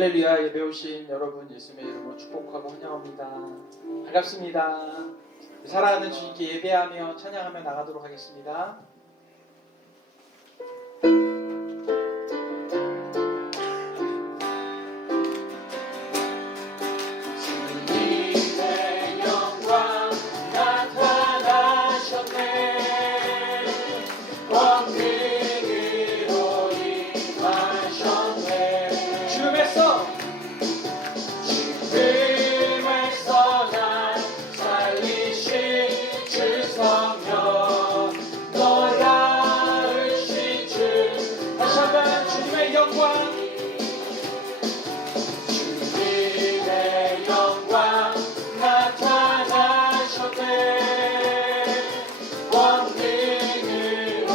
할렐루야. 예배 오신 여러분 예수님의 이름으로 축복하고 환영합니다. 반갑습니다. 사랑하는 주님께 예배하며 찬양하며 나가도록 하겠습니다. 주님의 영광 나타나셨네. 왕님으로 임하셨네. 주님에서 날 살리신 주 성령 놀라우신 주. 다시 한번 주님의 영광, 주님의 영광 나타나셨네. 왕님으로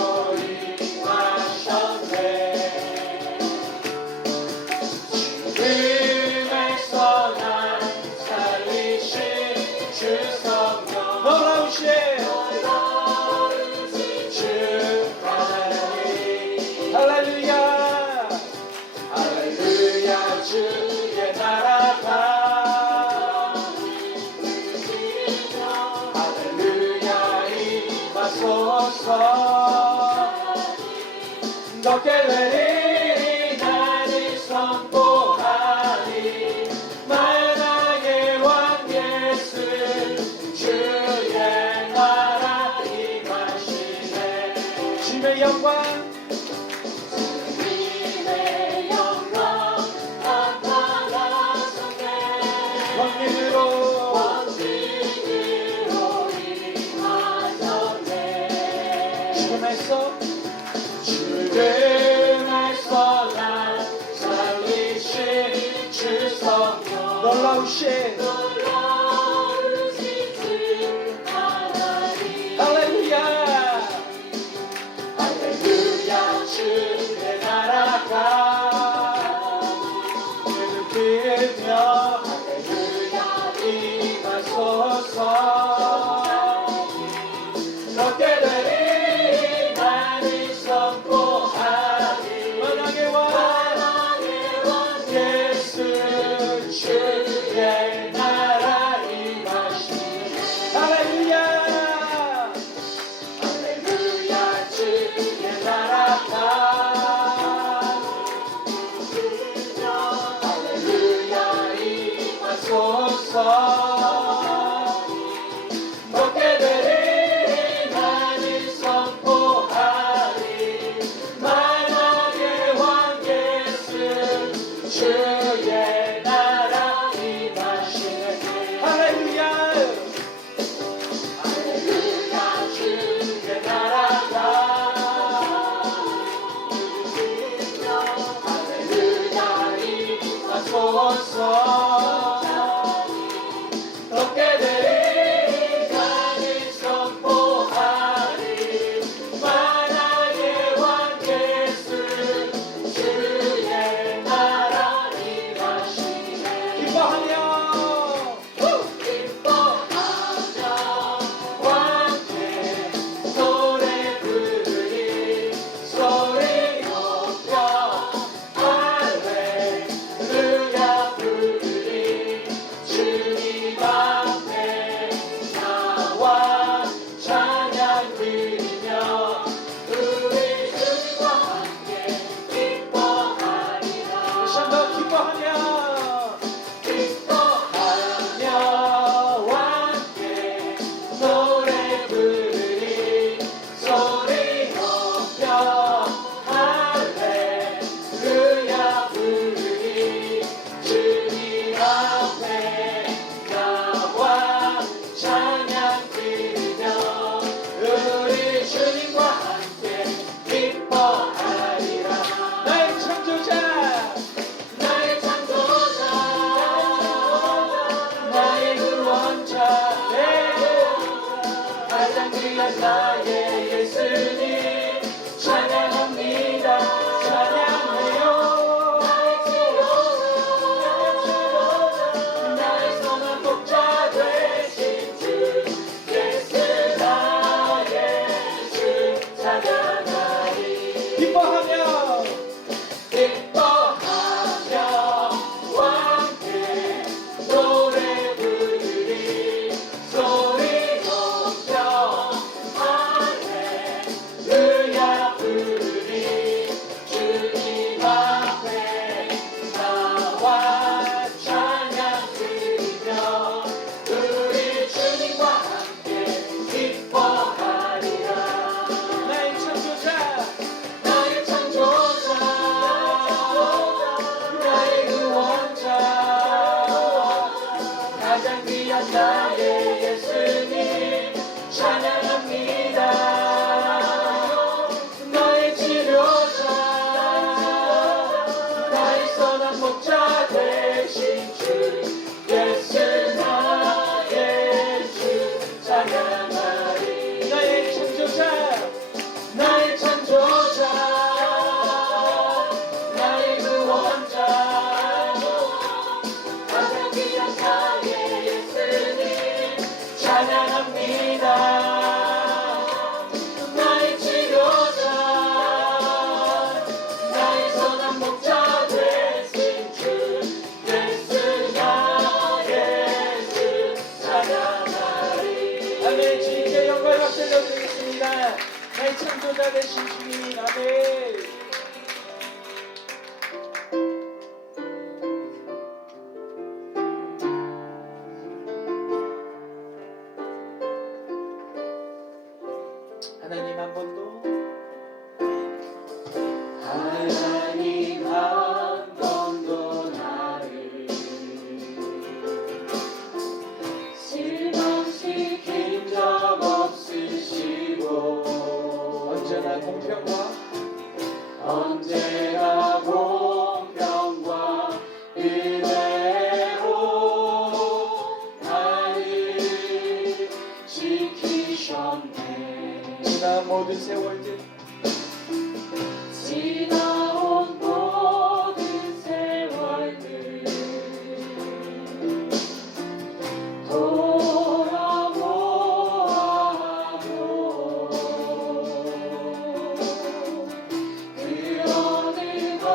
임하셨네. 주님에서 날 살리신 주 성령 놀라우신 주 하나님. 할렐루야. 할렐루야. 주의 나라가 할렐루야 임하소서. 높게 되리 나를 선포하리. 만왕의 왕 예수 주의 나라 임하시네. 주님의 영광, 주님의 영광 나타나셨네. 왕님으로 임하셨네. 주님에서 날 살리신 주 성령 놀라우신 주 하나님. 할렐루야. 할렐루야. 주의 나라가 들으며 할렐루야 임하소서. 높게 되리 나를 선포하리. 만왕의 왕 예수 주의 나라 임하시네. 할렐루야. 할렐루야. 주의 나라가 할렐루야 임하소서. 높게 되리 나를 선포하리. 만왕의 왕 예수 주의 나라 임하시네. 할렐루야. 할렐루야. 주의 나라가 할렐루야 임하소서. 높게 되리 나를 선포하리. 만왕의 왕 예수 주의 나라 임하시네. 기뻐하며 함께 노래 부르리. 소리 높여 할렐루야 부르리. 주님 앞에 나와 찬양 드리며 우리 주님과 함께 기뻐하리라. 다시 한번 기뻐하며 함께 노래 부르리. 소리 높여 할렐루야 부르리. 주님 앞에 나와 찬양 드리며 우리 주님과 함께 기뻐하리라. 나의 창조자, 나의 창조자, 나의 구원자, 가장 귀한 나의 예수님 찬양합니다. 찬양해요. 나의 선한 복자 되신 주 예수 나의 주 찬양하리. 기뻐하며 나의 예수님 찬양합니다. 나의 치료자 나의 선한 목자 되신 주 예수 나의 주 찬양하리. 나의 창조자 나의 창조자 나의 구원자 완벽한 나의 예수님 찬양합니다. 나의 치료자 나의 선한 목자 되신 주 예수 나의 주 찬양하리. 아멘. 주님께 영광을 박수 드리겠습니다. 나의 창조자 되신 주님. 아멘. 하나님 한 번도 하나님 한 번도 나를 실망시킨 적 없으시고 언제나 공평과 은혜로 나를 지키셨네. 지난 모든 세월들 지나온 모든 세월들 돌아보아도 그 어느 것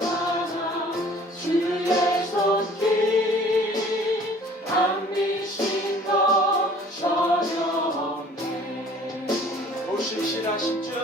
하나 주의 손길 안 미신 것 전혀 없네. 오실실하신 주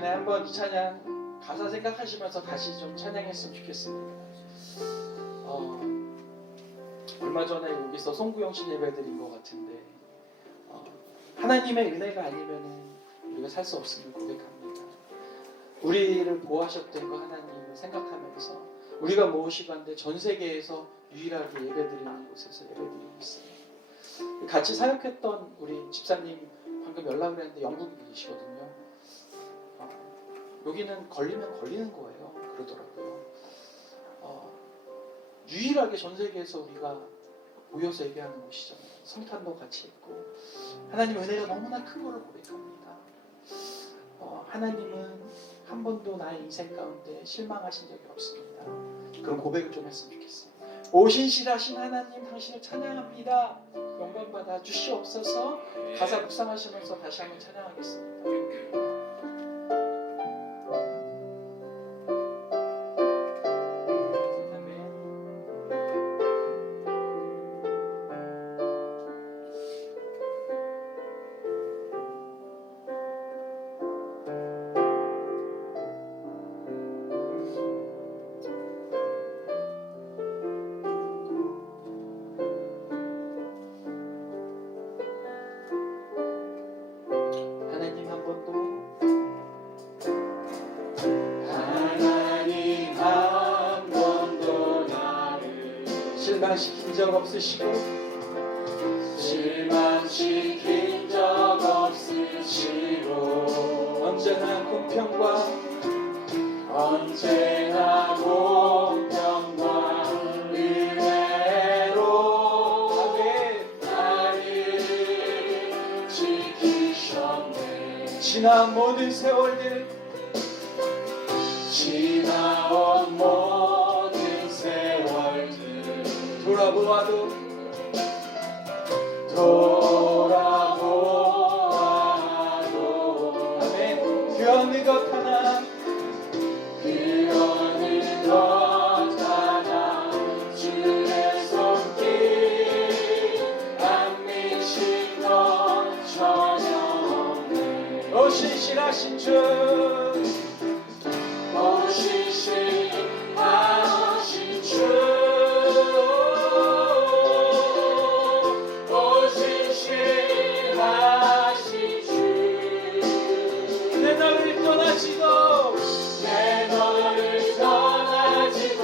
한번 이 찬양 가사 생각하시면서 다시 좀 찬양했으면 좋겠습니다. 얼마 전에 여기서 송구영 씨 예배 드린 것 같은데 하나님의 은혜가 아니면 우리가 살 수 없음을 고백합니다. 우리를 보호하셨던 그 하나님을 생각하면서 우리가 무엇이고 한데 전 세계에서 유일하게 예배드리는 곳에서 예배드리고 있어요. 같이 사역했던 우리 집사님 방금 연락을 했는데 영국에 계시거든요. 여기는 걸리면 걸리는 거예요. 그러더라고요. 유일하게 전 세계에서 우리가 모여서 예배하는 곳이잖아요. 성탄도 같이 했고 하나님의 은혜가 너무나 큰 것을 고백합니다. 하나님은 한 번도 나의 인생 가운데 실망하신 적이 없습니다. 그런 고백을 좀 했으면 좋겠어요. 오신실하신 하나님 당신을 찬양합니다. 영광 받아 주시옵소서. 가사 묵상하시면서 다시 한번 찬양하겠습니다. 실망시킨 적 없으시고 실망시킨 적 없으시고 언제나 공평과 은혜로 지나온 모든 세월들, 지나온 모든 세월들 돌아보아도 아멘. 그 어느 것 하나 그 어느 것 하나 주의 손길 안 미친 것 전혀 없네. 오 신실하신 주, 오 신실하신 주, 오 신실하신 주, 내 너를 떠나지도 내 너를 떠나지도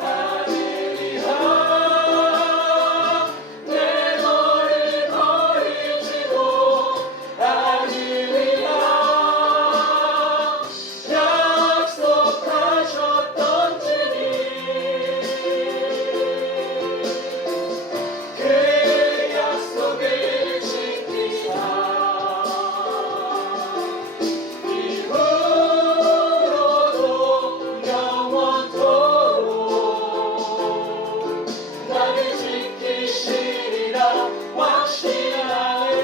않으리라. 내 너를 버리지도 않으리라. 약속하셨던 주님, 그 약속을 지키사 이후로도 영원토록 나를 지키시리라 확신하네.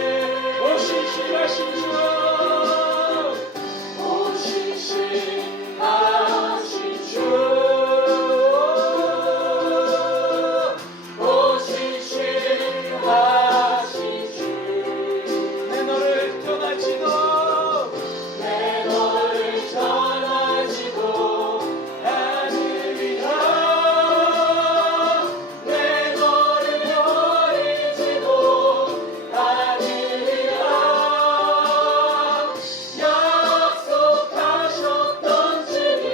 오 신실하신 주, 오 신실하신 주, 오 신실하신 주, 내 너를 떠나지도 내 너를 떠나지도 않으리라. 내 너를 버리지도 않으리라. 약속하셨던 주님,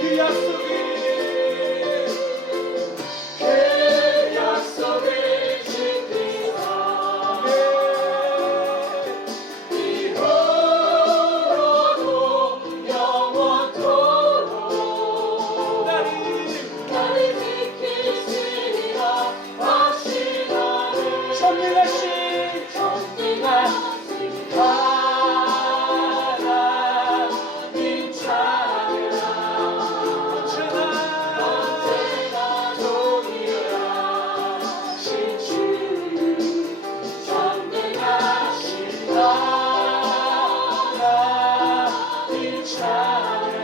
그 약속이 그 약속을 지키사 이후로도 영원토록 나를 지키시리라 확신하네. 전능하신 전능하신 하나님 찬양 언제나 동일하신 주, 전능하신 하나님 찬양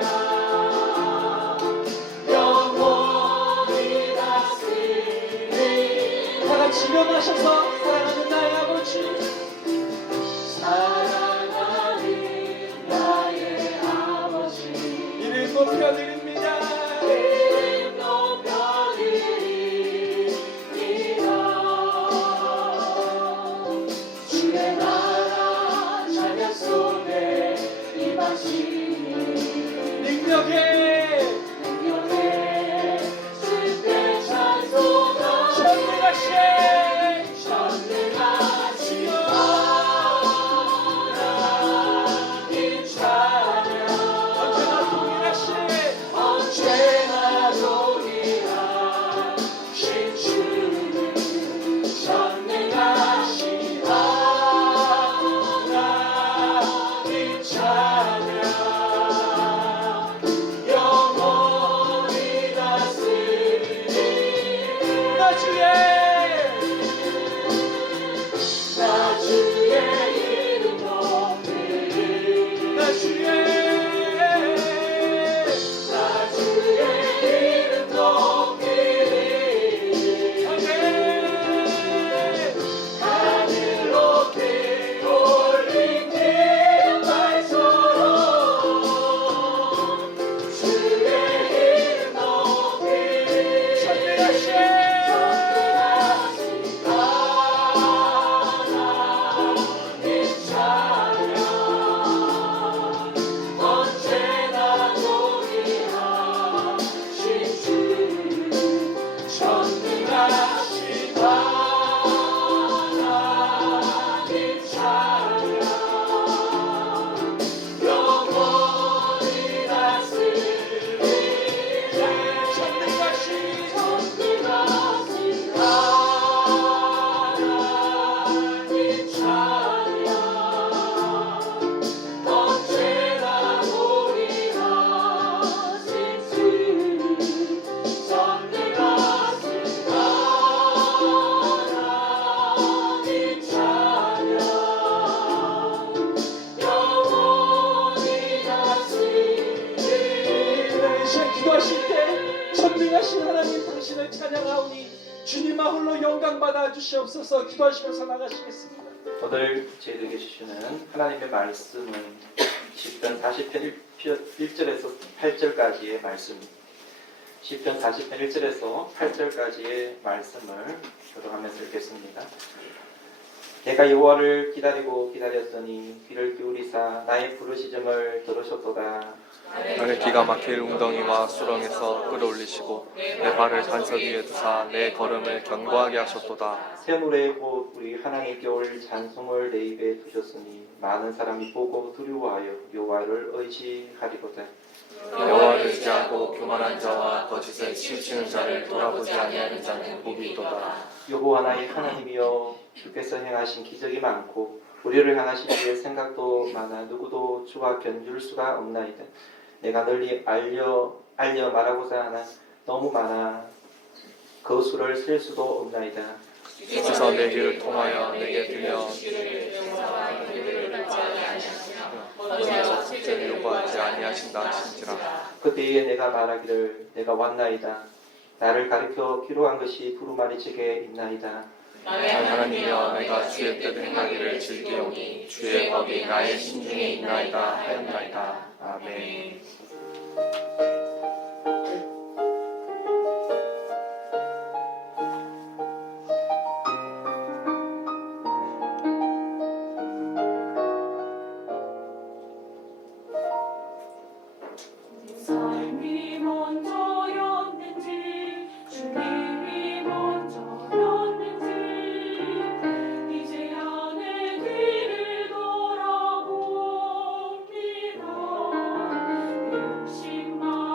영원히 다스리리. 다 같이 일어나셔서 사랑하는 나의 아버지, 사랑하는 나의 아버지, 이름 높여드립니다. 이름 높여드리리라. 주의 나라 자녀 속에 임하시니 능력에 능력에 쓸때 찬송하시 전능하신 전능하신 하나님 찬양 언제나 동일하신 찬양하오니 주님만 홀로 영광 받아 주시옵소서. 기도하시면서 나가시겠습니다. 오늘 저희들에게 주시는 하나님의 말씀은 시편 40편 1절에서 8절까지의 말씀입니다. 시편 40편 1절에서 8절까지의 말씀을 교독하면서 읽겠습니다. 내가 여호와를 기다리고 기다렸더니 귀를 기울이사 나의 부르짖음을 들으셨도다. 나를 기가 막힐 웅덩이와 수렁에서 끌어올리시고 내 발을 반석 위에 두사 내 걸음을 견고하게 하셨도다. 새물의 곧 우리 하나님께 올 찬송을 내 입에 두셨으니 많은 사람이 보고 두려워하여 여호와를 의지하리로다. 여호와를 의지하고 교만한 자와 거짓을 치우치는 자를 돌아보지 아니하는 자는 복이 있도다. 여호와 나의 하나님이여 주께서 행하신 기적이 많고 우리를 향하신 주의 생각도 많아 누구도 주와 견줄 수가 없나이다. 내가 널리 알려 말하고자 하나 너무 많아 그 수를 셀 수도 없나이다. 주께서 내 귀를 통하여 내게 들려 먼저 속죄를 요구하지 아니하신다 하신지라. 그때에 내가 말하기를 내가 왔나이다. 나를 가리켜 기록한 것이 두루마리 책에 있나이다. 하나님이여 내가 주의 뜻을 행하기를 즐기오니 주의 법이 나의 심중에 있나이다 하였나이다. 아멘. 삶이 먼저였는지 주님이 먼저였는지 이제야 내 뒤를 돌아봅니다. 욕심 많은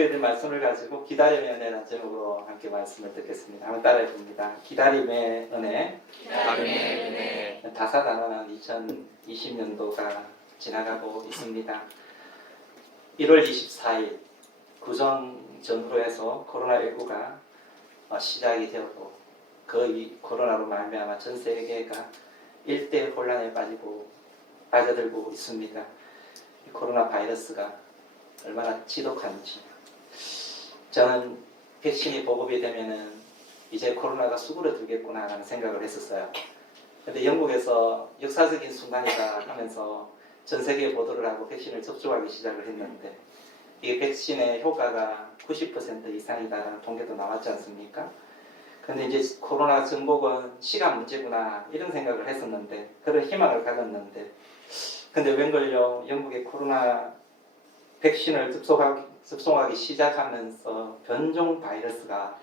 공부해야 될 말씀을 가지고 기다림의 은혜라는 제목으로 함께 말씀을 듣겠습니다. 한번 따라해 봅니다. 기다림의 은혜. 기다림의 은혜. 다사다난한 2020년도가 지나가고 있습니다. 1월 24일 구정 전후로 해서 코로나19가 시작이 되었고 그 코로나로 말미암아 전 세계가 일대 혼란에 빠져들고 있습니다. 이 코로나 바이러스가 얼마나 지독한지. 저는 백신이 보급이 되면은 이제 코로나가 수그러들겠구나 라는 생각을 했었어요. 근데 영국에서 역사적인 순간이다 하면서 전 세계에 보도를 하고 백신을 접종하기 시작을 했는데 이 백신의 효과가 90% 이상이다라는 통계도 나왔지 않습니까? 근데 이제 코로나 증복은 시간 문제구나 이런 생각을 했었는데 그런 희망을 가졌는데 근데 웬걸요 영국의 코로나 백신을 접종하기 시작하면서 변종 바이러스가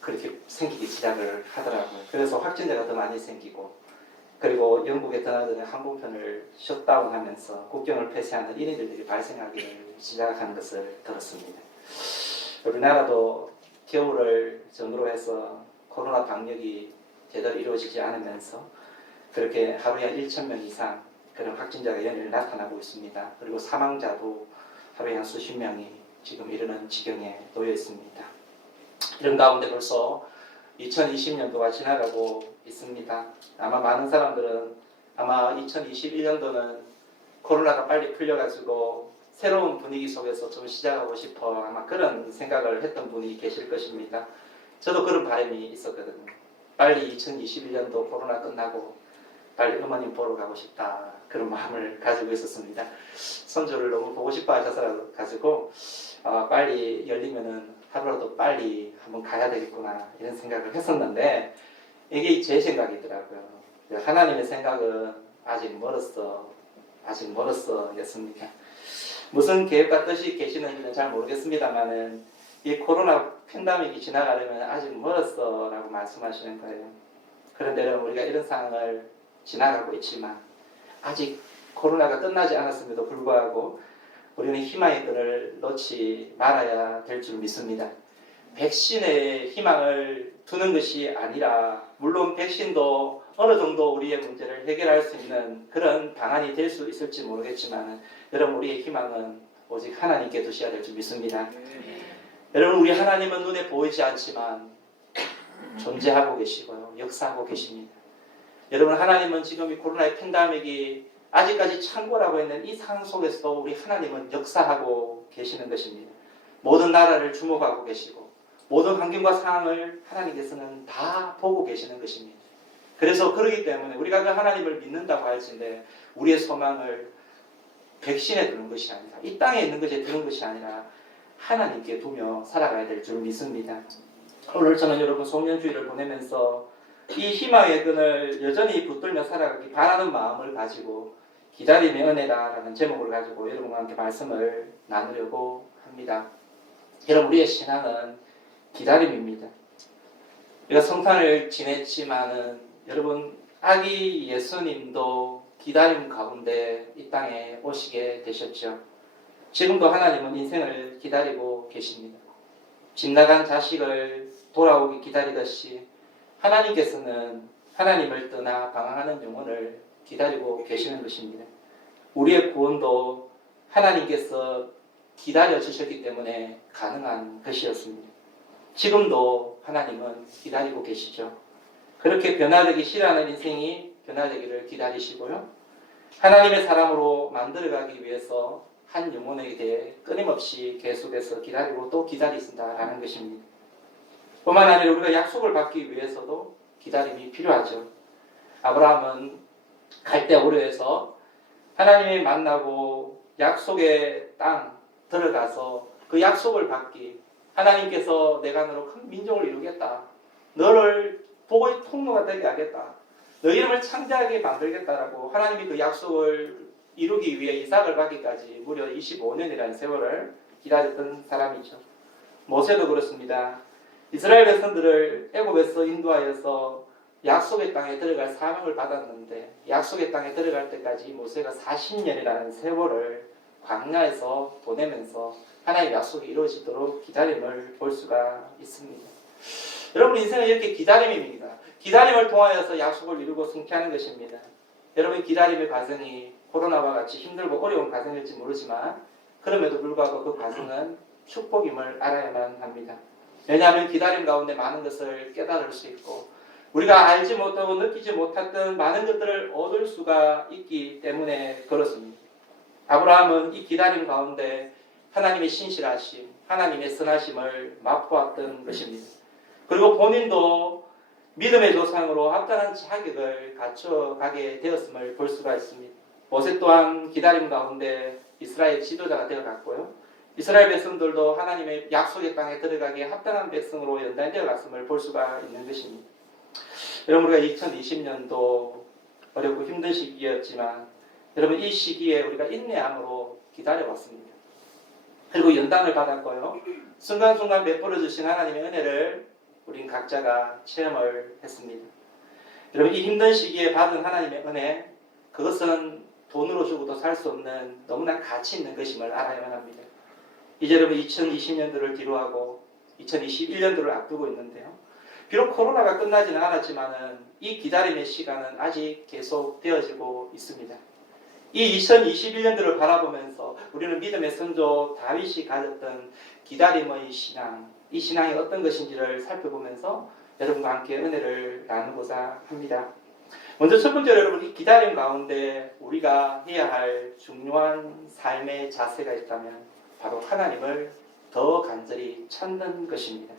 그렇게 생기기 시작을 하더라고요. 그래서 확진자가 더 많이 생기고 그리고 영국에 드나드는 항공편을 셧다운하면서 국경을 폐쇄하는 이런 일들이 발생하기를 시작한 것을 들었습니다. 우리나라도 겨울을 전후로 해서 코로나 방역이 제대로 이루어지지 않으면서 그렇게 하루에 1,000명 이상 그런 확진자가 연일 나타나고 있습니다. 그리고 사망자도 하루에 한 수십 명이 지금 이르는 지경에 놓여 있습니다. 이런 가운데 벌써 2020년도가 지나가고 있습니다. 아마 많은 사람들은 아마 2021년도는 코로나가 빨리 풀려가지고 새로운 분위기 속에서 좀 시작하고 싶어 아마 그런 생각을 했던 분이 계실 것입니다. 저도 그런 바람이 있었거든요. 빨리 2021년도 코로나 끝나고 빨리 어머님 보러 가고 싶다 그런 마음을 가지고 있었습니다. 손주를 너무 보고 싶어 하셔서 가지고 빨리 열리면은 하루라도 빨리 한번 가야 되겠구나 이런 생각을 했었는데 이게 제 생각이더라고요. 하나님의 생각은 아직 멀었어 였습니다. 무슨 계획과 뜻이 계시는지는 잘 모르겠습니다만은 이 코로나 팬데믹이 지나가려면 아직 멀었어 라고 말씀하시는 거예요. 그런데 여러분 우리가 이런 상황을 지나가고 있지만 아직 코로나가 끝나지 않았음에도 불구하고 우리는 희망의 끈을 놓지 말아야 될 줄 믿습니다. 백신에 희망을 두는 것이 아니라 물론 백신도 어느 정도 우리의 문제를 해결할 수 있는 그런 방안이 될 수 있을지 모르겠지만 여러분 우리의 희망은 오직 하나님께 두셔야 될 줄 믿습니다. 여러분 우리 하나님은 눈에 보이지 않지만 존재하고 계시고요. 역사하고 계십니다. 여러분 하나님은 지금 이 코로나의 팬데믹이 아직까지 창고라고 있는 이 상황 속에서도 우리 하나님은 역사하고 계시는 것입니다. 모든 나라를 주목하고 계시고 모든 환경과 상황을 하나님께서는 다 보고 계시는 것입니다. 그래서 그러기 때문에 우리가 그 하나님을 믿는다고 할지인데 우리의 소망을 백신에 두는 것이 아니라 이 땅에 있는 것에 두는 것이 아니라 하나님께 두며 살아가야 될 줄 믿습니다. 오늘 저는 여러분 송년주일을 보내면서 이 희망의 끈을 여전히 붙들며 살아가기 바라는 마음을 가지고 기다림의 은혜다라는 제목을 가지고 여러분과 함께 말씀을 나누려고 합니다. 여러분 우리의 신앙은 기다림입니다. 우리가 성탄을 지냈지만은 여러분 아기 예수님도 기다림 가운데 이 땅에 오시게 되셨죠. 지금도 하나님은 인생을 기다리고 계십니다. 집 나간 자식을 돌아오기 기다리듯이 하나님께서는 하나님을 떠나 방황하는 영혼을 기다리고 계시는 것입니다. 우리의 구원도 하나님께서 기다려 주셨기 때문에 가능한 것이었습니다. 지금도 하나님은 기다리고 계시죠. 그렇게 변화되기 싫어하는 인생이 변화되기를 기다리시고요. 하나님의 사람으로 만들어가기 위해서 한 영혼에게 대해 끊임없이 계속해서 기다리고 또 기다리신다라는 것입니다. 뿐만 아니라 우리가 약속을 받기 위해서도 기다림이 필요하죠. 아브라함은 갈대아우르에서 하나님이 만나고 약속의 땅 들어가서 그 약속을 받기 하나님께서 내가 너로 큰 민족을 이루겠다. 너를 복의 통로가 되게 하겠다. 너 이름을 창대하게 만들겠다라고 하나님이 그 약속을 이루기 위해 이삭을 받기까지 무려 25년이라는 세월을 기다렸던 사람이죠. 모세도 그렇습니다. 이스라엘 백성들을 애굽에서 인도하여서 약속의 땅에 들어갈 사명을 받았는데 약속의 땅에 들어갈 때까지 모세가 40년이라는 세월을 광야에서 보내면서 하나님의 약속이 이루어지도록 기다림을 볼 수가 있습니다. 여러분 인생은 이렇게 기다림입니다. 기다림을 통하여서 약속을 이루고 승리하는 것입니다. 여러분 기다림의 과정이 코로나와 같이 힘들고 어려운 과정일지 모르지만 그럼에도 불구하고 그 과정은 축복임을 알아야만 합니다. 왜냐하면 기다림 가운데 많은 것을 깨달을 수 있고 우리가 알지 못하고 느끼지 못했던 많은 것들을 얻을 수가 있기 때문에 그렇습니다. 아브라함은 이 기다림 가운데 하나님의 신실하심, 하나님의 선하심을 맛보았던 것입니다. 그리고 본인도 믿음의 조상으로 합당한 자격을 갖춰가게 되었음을 볼 수가 있습니다. 모세 또한 기다림 가운데 이스라엘 지도자가 되어갔고요. 이스라엘 백성들도 하나님의 약속의 땅에 들어가기에 합당한 백성으로 연단되어 갔음을 볼 수가 있는 것입니다. 여러분 우리가 2020년도 어렵고 힘든 시기였지만 여러분 이 시기에 우리가 인내함으로 기다려왔습니다. 그리고 연단을 받았고요. 순간순간 베풀어 주신 하나님의 은혜를 우린 각자가 체험을 했습니다. 여러분 이 힘든 시기에 받은 하나님의 은혜 그것은 돈으로 주고도 살 수 없는 너무나 가치 있는 것임을 알아야만 합니다. 이제 여러분 2020년도를 뒤로하고 2021년도를 앞두고 있는데요. 비록 코로나가 끝나지는 않았지만 이 기다림의 시간은 아직 계속 되어지고 있습니다. 이 2021년도를 바라보면서 우리는 믿음의 선조 다윗이 가졌던 기다림의 신앙, 이 신앙이 어떤 것인지를 살펴보면서 여러분과 함께 은혜를 나누고자 합니다. 먼저 첫 번째로 여러분 이 기다림 가운데 우리가 해야 할 중요한 삶의 자세가 있다면 바로 하나님을 더 간절히 찾는 것입니다.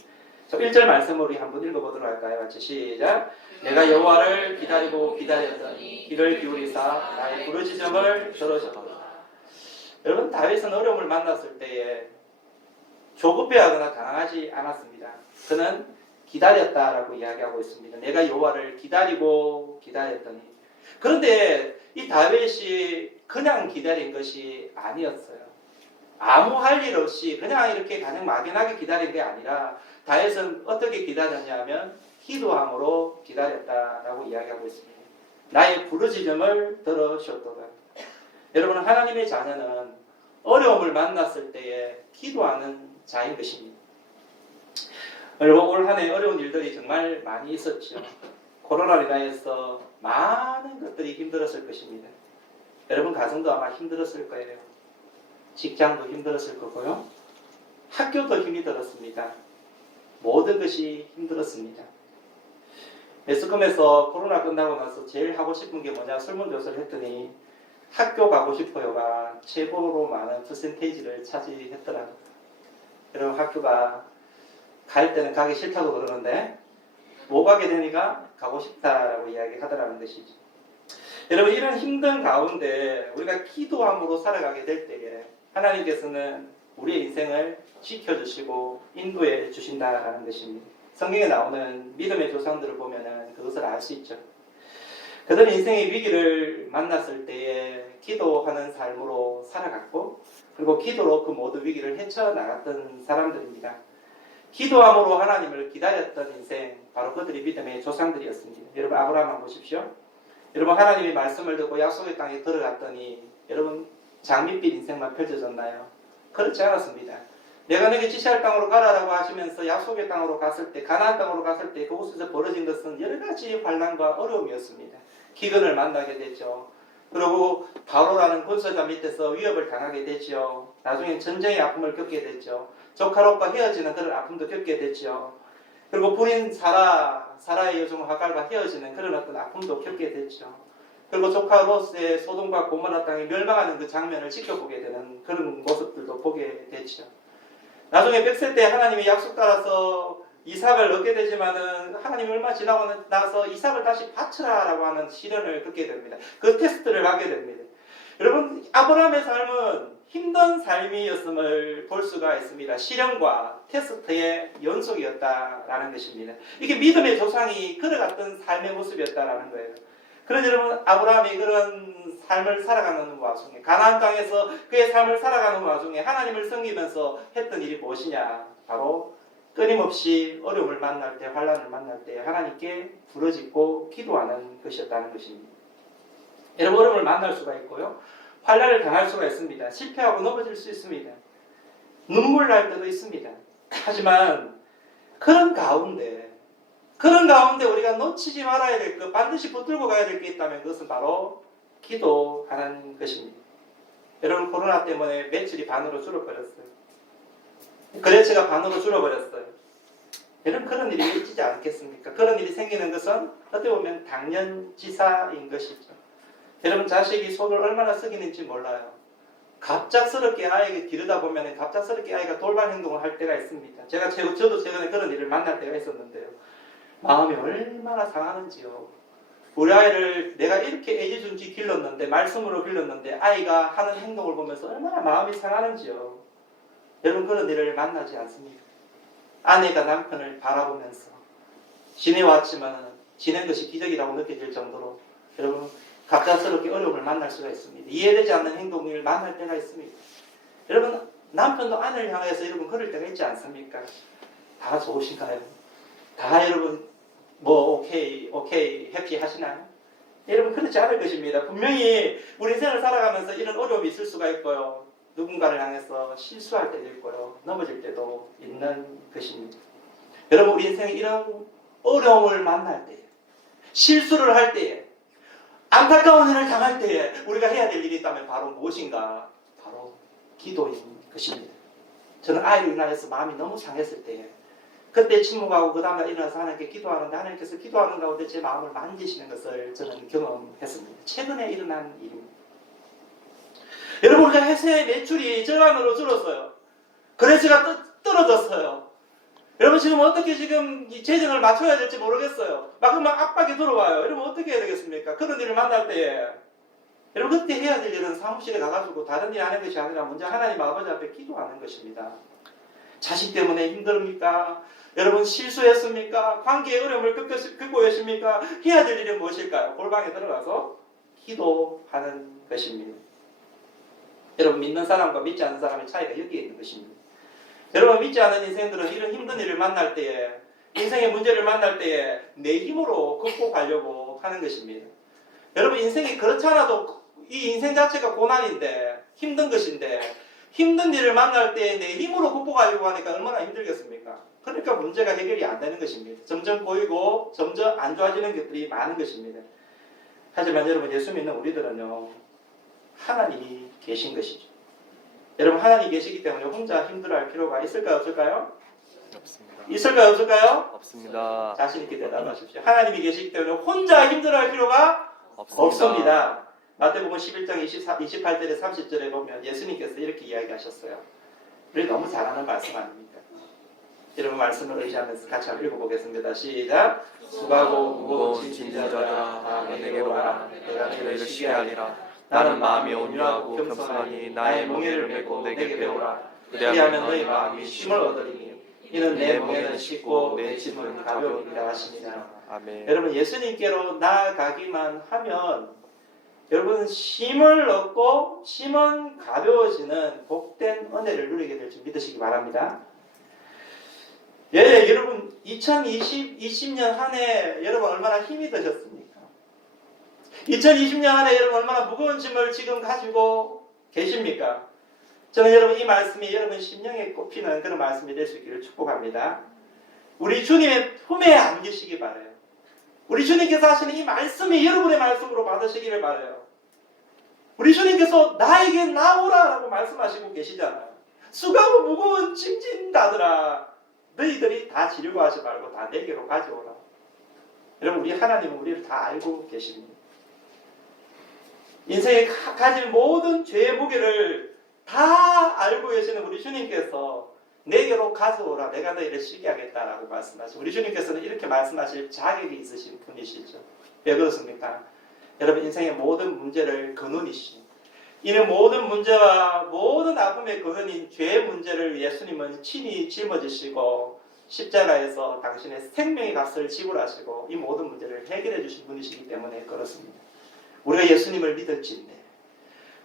1절 말씀을 우리 한번 읽어보도록 할까요? 같이 시작. 내가 여호와를 기다리고 기다렸더니 귀를 기울이사 나의 부르짖음을 들으셨도다. 여러분 다윗은 어려움을 만났을 때에 조급해하거나 당황하지 않았습니다. 그는 기다렸다라고 이야기하고 있습니다. 내가 여호와를 기다리고 기다렸더니. 그런데 이 다윗이 그냥 기다린 것이 아니었어요. 아무 할 일 없이 그냥 이렇게 가냥 막연하게 기다린 게 아니라 다윗은 어떻게 기다렸냐면 기도함으로 기다렸다라고 이야기하고 있습니다. 나의 부르짖음을 들으셨도다. 여러분 하나님의 자녀는 어려움을 만났을 때에 기도하는 자인 것입니다. 여러분 올 한 해 어려운 일들이 정말 많이 있었죠. 코로나로 인하여서 많은 것들이 힘들었을 것입니다. 여러분 가정도 아마 힘들었을 거예요. 직장도 힘들었을 거고요. 학교도 힘이 들었습니다. 모든 것이 힘들었습니다. 매스컴에서 코로나 끝나고 나서 제일 하고 싶은 게 뭐냐 설문조사를 했더니 학교 가고 싶어요가 최고로 많은 퍼센테이지를 차지했더라고요. 여러분 학교가 갈 때는 가기 싫다고 그러는데 못 가게 되니까 가고 싶다라고 이야기하더라는 것이죠. 여러분 이런 힘든 가운데 우리가 기도함으로 살아가게 될 때에 하나님께서는 우리의 인생을 지켜주시고 인도해 주신다라는 것입니다. 성경에 나오는 믿음의 조상들을 보면 그것을 알 수 있죠. 그들은 인생의 위기를 만났을 때에 기도하는 삶으로 살아갔고 그리고 기도로 그 모든 위기를 헤쳐나갔던 사람들입니다. 기도함으로 하나님을 기다렸던 인생 바로 그들이 믿음의 조상들이었습니다. 여러분 아브라함 한번 보십시오. 여러분 하나님의 말씀을 듣고 약속의 땅에 들어갔더니 여러분 장밋빛 인생만 펼쳐졌나요? 그렇지 않았습니다. 내가 너에게 지시할 땅으로 가라라고 하시면서 약속의 땅으로 갔을 때 가나안 땅으로 갔을 때 그곳에서 벌어진 것은 여러 가지 환난과 어려움이었습니다. 기근을 만나게 됐죠. 그리고 바로라는 군사자 밑에서 위협을 당하게 됐죠. 나중엔 전쟁의 아픔을 겪게 됐죠. 조카 롯과 헤어지는 그런 아픔도 겪게 됐죠. 그리고 불인 사라의 여종 하갈과 헤어지는 그런 어떤 아픔도 겪게 됐죠. 그리고 조카 롯의 소돔과 고모라 땅에 멸망하는 그 장면을 지켜보게 되는 그런 모습들도 보게 됐죠. 나중에 100세 때 하나님의 약속 따라서 이삭을 얻게 되지만은 하나님이 얼마 지나고 나서 이삭을 다시 바치라라고 하는 시련을 겪게 됩니다. 그 테스트를 하게 됩니다. 여러분 아브라함의 삶은 힘든 삶이었음을 볼 수가 있습니다. 시련과 테스트의 연속이었다라는 것입니다. 이게 믿음의 조상이 걸어갔던 삶의 모습이었다라는 거예요. 그런 여러분 아브라함이 그런 삶을 살아가는 와중에 가나안 땅에서 그의 삶을 살아가는 와중에 하나님을 섬기면서 했던 일이 무엇이냐? 바로 끊임없이 어려움을 만날 때 환난을 만날 때 하나님께 부르짖고 기도하는 것이었다는 것입니다. 여러분 어려움을 만날 수가 있고요. 환난을 당할 수가 있습니다. 실패하고 넘어질 수 있습니다. 눈물 날 때도 있습니다. 하지만 그런 가운데 우리가 놓치지 말아야 될 것, 반드시 붙들고 가야 될 게 있다면 그것은 바로 기도하는 것입니다. 여러분, 코로나 때문에 매출이 반으로 줄어버렸어요. 거래처가 반으로 줄어버렸어요. 여러분, 그런 일이 있지 않겠습니까? 그런 일이 생기는 것은 어떻게 보면 당연지사인 것이죠. 여러분, 자식이 손을 얼마나 썩이는지 몰라요. 갑작스럽게 아이에게 기르다 보면 갑작스럽게 아이가 돌발 행동을 할 때가 있습니다. 저도 최근에 그런 일을 만날 때가 있었는데요. 마음이 얼마나 상하는지요. 우리 아이를 내가 이렇게 애지중지 길렀는데, 말씀으로 길렀는데 아이가 하는 행동을 보면서 얼마나 마음이 상하는지요. 여러분, 그런 일을 만나지 않습니까? 아내가 남편을 바라보면서 지내왔지만 지낸 것이 기적이라고 느껴질 정도로 여러분 갑작스럽게 어려움을 만날 수가 있습니다. 이해되지 않는 행동을 만날 때가 있습니다. 여러분, 남편도 아내를 향해서 여러분 그럴 때가 있지 않습니까? 다 좋으신가요? 다 여러분 오케이 해피 하시나요? 여러분, 그렇지 않을 것입니다. 분명히 우리 인생을 살아가면서 이런 어려움이 있을 수가 있고요. 누군가를 향해서 실수할 때도 있고요. 넘어질 때도 있는 것입니다. 여러분, 우리 인생에 이런 어려움을 만날 때에, 실수를 할 때에, 안타까운 일을 당할 때에 우리가 해야 될 일이 있다면 바로 무엇인가? 바로 기도인 것입니다. 저는 아이로 인하여서 마음이 너무 상했을 때에 그때 침묵하고 그 다음날 일어나서 하나님께 기도하는데 하나님께서 기도하는 가운데 제 마음을 만지시는 것을 저는 경험했습니다. 최근에 일어난 일입니다. 여러분, 우리가 회사의 매출이 절반으로 줄었어요. 거래처가 떨어졌어요. 여러분, 지금 어떻게 지금 이 재정을 맞춰야 될지 모르겠어요. 막 압박이 들어와요. 여러분, 어떻게 해야 되겠습니까? 그런 일을 만날 때에 여러분, 그때 해야 될 일은 사무실에 가가지고 다른 일 하는 것이 아니라 먼저 하나님 아버지 앞에 기도하는 것입니다. 자식 때문에 힘듭니까? 여러분, 실수했습니까? 관계의 어려움을 겪고 계십니까? 해야 될 일은 무엇일까요? 골방에 들어가서 기도하는 것입니다. 여러분, 믿는 사람과 믿지 않는 사람의 차이가 여기에 있는 것입니다. 여러분, 믿지 않는 인생들은 이런 힘든 일을 만날 때에, 인생의 문제를 만날 때에 내 힘으로 극복하려고 하는 것입니다. 여러분, 인생이 그렇지 않아도 이 인생 자체가 고난인데, 힘든 것인데, 힘든 일을 만날 때 내 힘으로 극복하려고 하니까 얼마나 힘들겠습니까? 그러니까 문제가 해결이 안 되는 것입니다. 점점 보이고 점점 안 좋아지는 것들이 많은 것입니다. 하지만 여러분, 예수 믿는 우리들은요, 하나님이 계신 것이죠. 여러분, 하나님이 계시기 때문에 혼자 힘들어할 필요가 있을까요, 없을까요? 없습니다. 있을까요, 없을까요? 없습니다. 자신 있게 대답하십시오. 하나님이 계시기 때문에 혼자 힘들어할 필요가 없습니다. 마태복음 11장 28절에 30절에 보면 예수님께서 이렇게 이야기하셨어요. 우리 너무 잘하는 말씀 아닙니까? 여러분, 말씀을 의지하면서 같이 한번 읽어보겠습니다. 시작. 수고하고 무거운 짐진 자들아 다 내게로 오라. 내가 너희를 쉬게 하리라. 나는 마음이 온유하고 겸손하니 나의 멍에를 메고 내게 배우라. 그리하면 너희 마음이 쉼을 얻으리니 이는 내 멍에는 쉽고 내 짐은 가벼우니라 하시니라. 아멘. 여러분, 예수님께로 나아가기만 하면 여러분, 쉼을 얻고 심은 가벼워지는 복된 은혜를 누리게 될 줄 믿으시기 바랍니다. 예, 여러분, 2020년 한 해 여러분 얼마나 힘이 드셨습니까? 2020년 한 해 여러분 얼마나 무거운 짐을 지금 가지고 계십니까? 저는 여러분 이 말씀이 여러분 심령에 꼽히는 그런 말씀이 될 수 있기를 축복합니다. 우리 주님의 품에 안기시기 바라요. 우리 주님께서 하시는 이 말씀이 여러분의 말씀으로 받으시기를 바라요. 우리 주님께서 나에게 나오라라고 말씀하시고 계시잖아요. 수고하고 무거운 짐진 자들아 너희들이 다 지르고 하지 말고 다 내게로 가져오라. 여러분, 우리 하나님은 우리를 다 알고 계십니다. 인생에 가질 모든 죄의 무게를 다 알고 계시는 우리 주님께서 내게로 가져오라. 내가 너희를 쉬게 하겠다라고 말씀하시고, 우리 주님께서는 이렇게 말씀하실 자격이 있으신 분이시죠. 왜 그렇습니까? 여러분, 인생의 모든 문제를 근원이신, 이는 모든 문제와 모든 아픔의 근원인 죄의 문제를 예수님은 친히 짊어지시고 십자가에서 당신의 생명의 값을 지불하시고 이 모든 문제를 해결해 주신 분이시기 때문에 그렇습니다. 우리가 예수님을 믿을진데,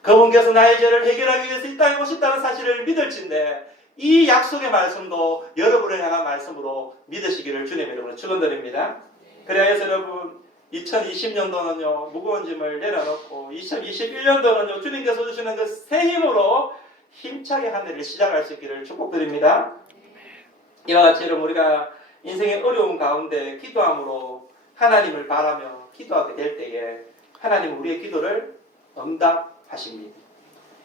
그분께서 나의 죄를 해결하기 위해서 이 땅에 오셨다는 사실을 믿을진데, 이 약속의 말씀도 여러분을 향한 말씀으로 믿으시기를 주님 여러분을 축원드립니다. 그래서 여러분, 2020년도는요 무거운 짐을 내려놓고 2021년도는요 주님께서 주시는 그 새 힘으로 힘차게 한 해를 시작할 수 있기를 축복드립니다. 이와 같이 여러분 우리가 인생의 어려움 가운데 기도함으로 하나님을 바라며 기도하게 될 때에 하나님은 우리의 기도를 응답하십니다.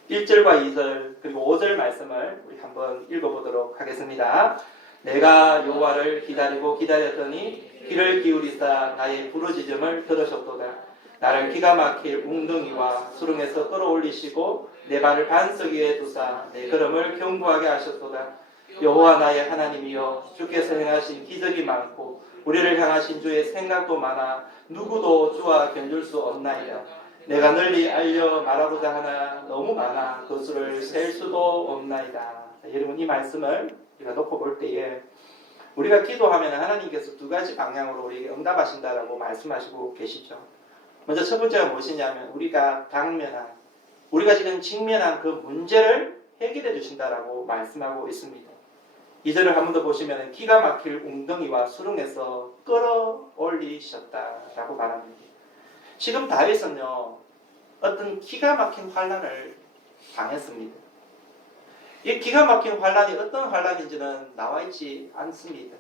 1절과 2절 그리고 5절 말씀을 우리 한번 읽어보도록 하겠습니다. 내가 여호와를 기다리고 기다렸더니 귀를 기울이사 나의 부르짖음을 들으셨도다. 나를 기가 막힐 웅덩이와 수렁에서 끌어올리시고 내 발을 반석 위에 두사 내 걸음을 견고하게 하셨도다. 여호와 나의 하나님이여 주께서 행하신 기적이 많고 우리를 향하신 주의 생각도 많아 누구도 주와 견줄 수 없나이다. 내가 널리 알려 말하고자 하나 너무 많아 그 수를 셀 수도 없나이다. 여러분 이 말씀을 우리가 놓고 볼 때에 우리가 기도하면 하나님께서 두 가지 방향으로 우리에게 응답하신다라고 말씀하시고 계시죠. 먼저 첫 번째가 무엇이냐면 우리가 우리가 지금 직면한 그 문제를 해결해 주신다라고 말씀하고 있습니다. 2절을 한 번 더 보시면 기가 막힐 웅덩이와 수렁에서 끌어올리셨다라고 말합니다. 지금 다윗은요 어떤 기가 막힌 환난을 당했습니다. 이 기가 막힌 환난이 어떤 환난인지는 나와 있지 않습니다.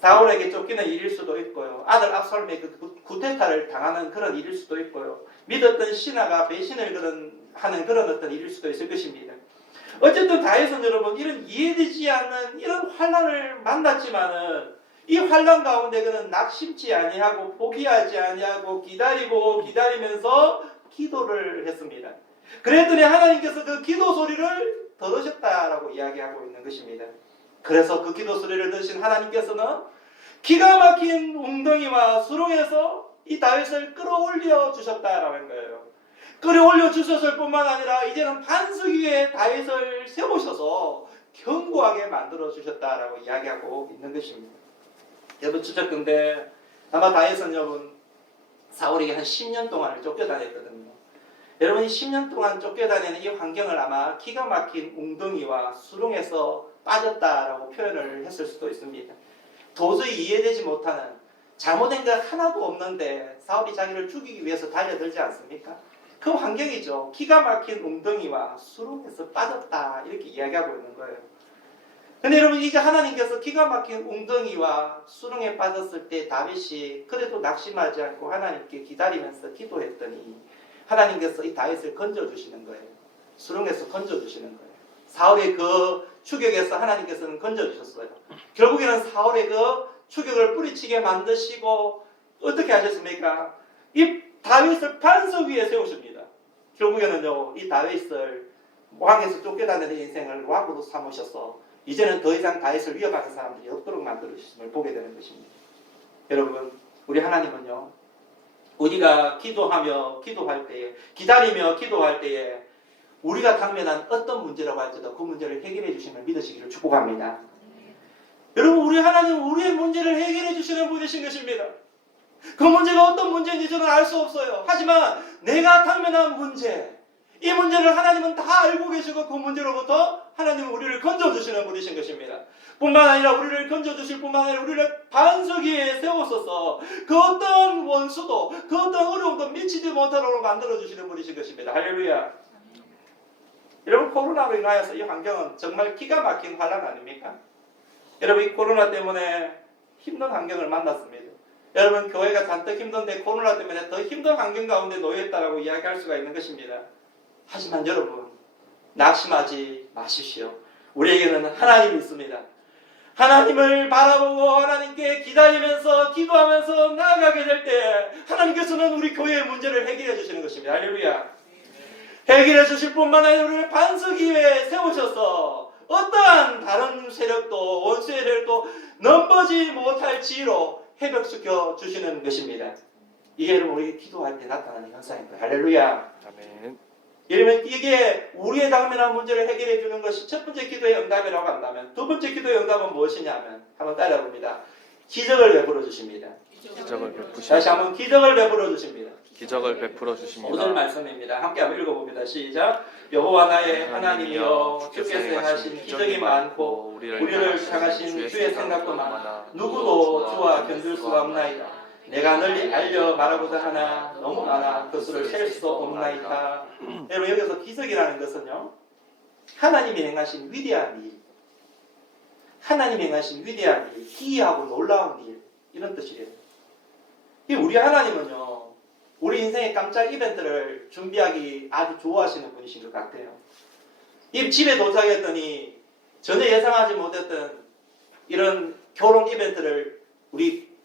사울에게 쫓기는 일일 수도 있고요. 아들 압살롬의 그 쿠데타를 당하는 그런 일일 수도 있고요. 믿었던 신하가 배신을 하는 그런 어떤 일일 수도 있을 것입니다. 어쨌든 다윗은 여러분 이런 이해되지 않는 이런 환난을 만났지만은 이 환난 가운데 그는 낙심치 아니하고 포기하지 아니하고 기다리면서 기도를 했습니다. 그랬더니 하나님께서 그 기도 소리를 들으셨다라고 이야기하고 있는 것입니다. 그래서 그 기도 소리를 들으신 하나님께서는 기가 막힌 웅덩이와 수렁에서 이 다윗을 끌어올려 주셨다라는 거예요. 끌어올려 주셨을 뿐만 아니라 이제는 반석 위에 다윗을 세우셔서 견고하게 만들어 주셨다라고 이야기하고 있는 것입니다. 여러분 추적근데 아마 다윗은 여러분 사울에게 한 10년 동안을 쫓겨다녔거든요. 여러분 이 10년 동안 쫓겨다니는 이 환경을 아마 기가 막힌 웅덩이와 수렁에서 빠졌다라고 표현을 했을 수도 있습니다. 도저히 이해되지 못하는 잘못된 것 하나도 없는데 사울이 자기를 죽이기 위해서 달려들지 않습니까? 그 환경이죠. 기가 막힌 웅덩이와 수렁에서 빠졌다 이렇게 이야기하고 있는 거예요. 근데 여러분 이제 하나님께서 기가 막힌 웅덩이와 수렁에 빠졌을 때 다윗이 그래도 낙심하지 않고 하나님께 기다리면서 기도했더니 하나님께서 이 다윗을 건져주시는 거예요. 수렁에서 건져주시는 거예요. 사울의 그 추격에서 하나님께서는 건져주셨어요. 결국에는 사울의 그 추격을 뿌리치게 만드시고 어떻게 하셨습니까? 이 다윗을 반석 위에 세우십니다. 결국에는요 이 다윗을 왕에서 쫓겨다니는 인생을 왕으로 삼으셔서 이제는 더 이상 다윗을 위협하는 사람들이 없도록 만들어주심을 보게 되는 것입니다. 여러분 우리 하나님은요 우리가 기도하며 기도할 때에 기다리며 기도할 때에 우리가 당면한 어떤 문제라고 할지라도 그 문제를 해결해 주심을 믿으시기를 축복합니다. 여러분 우리 하나님은 우리의 문제를 해결해 주시는 분이신 것입니다. 그 문제가 어떤 문제인지 저는 알 수 없어요. 하지만 내가 당면한 문제 이 문제를 하나님은 다 알고 계시고 그 문제로부터 하나님은 우리를 건져주시는 분이신 것입니다. 뿐만 아니라 우리를 건져주실 뿐만 아니라 우리를 반석 위에 세우셔서 그 어떤 원수도 그 어떤 어려움도 미치지 못하도록 만들어주시는 분이신 것입니다. 할렐루야. 여러분 코로나로 인하여서 이 환경은 정말 기가 막힌 환란 아닙니까? 여러분 이 코로나 때문에 힘든 환경을 만났습니다. 여러분 교회가 잔뜩 힘든데 코로나 때문에 더 힘든 환경 가운데 놓여있다라고 이야기할 수가 있는 것입니다. 하지만 여러분 낙심하지 마십시오. 우리에게는 하나님이 있습니다. 하나님을 바라보고 하나님께 기다리면서 기도하면서 나아가게 될 때 하나님께서는 우리 교회의 문제를 해결해 주시는 것입니다. 할렐루야. 해결해 주실 뿐만 아니라 우리를 반석 위에 세우셔서 어떠한 다른 세력도 원수의 세력도 넘보지 못할 지위로 회복시켜 주시는 것입니다. 이게 여러분 우리 기도할 때 나타나는 현상입니다. 할렐루야. 아멘. 여러분 이게 우리의 당면한 문제를 해결해 주는 것이 첫 번째 기도의 응답이라고 한다면 두 번째 기도의 응답은 무엇이냐면 한번 따라봅니다. 기적을 베풀어 주십니다. 기적을 베푸시. 다시 한번 기적을 베풀어 주십니다. 기적을 베풀어 주십니다. 5절 말씀입니다. 함께 한번 읽어봅니다. 시작. 여호와 나의 하나님이여 주께서 행하신 기적이 많고 우리를 향하신 주의 생각도 많아 누구도 주와 견줄 수가 없나이다. 내가 널리 알려 말하고자 하나 너무 많아 그 수를 셀 수도 없나이다. 여러분 여기서 기적이라는 것은요 하나님이 행하신 위대한 일, 하나님이 행하신 위대한 일, 기이하고 놀라운 일, 이런 뜻이래요. 이 우리 하나님은요, 우리 인생의 깜짝 이벤트를 준비하기 아주 좋아하시는 분이신 것 같아요. 이 집에 도착했더니 전혀 예상하지 못했던 이런 결혼 이벤트를 우리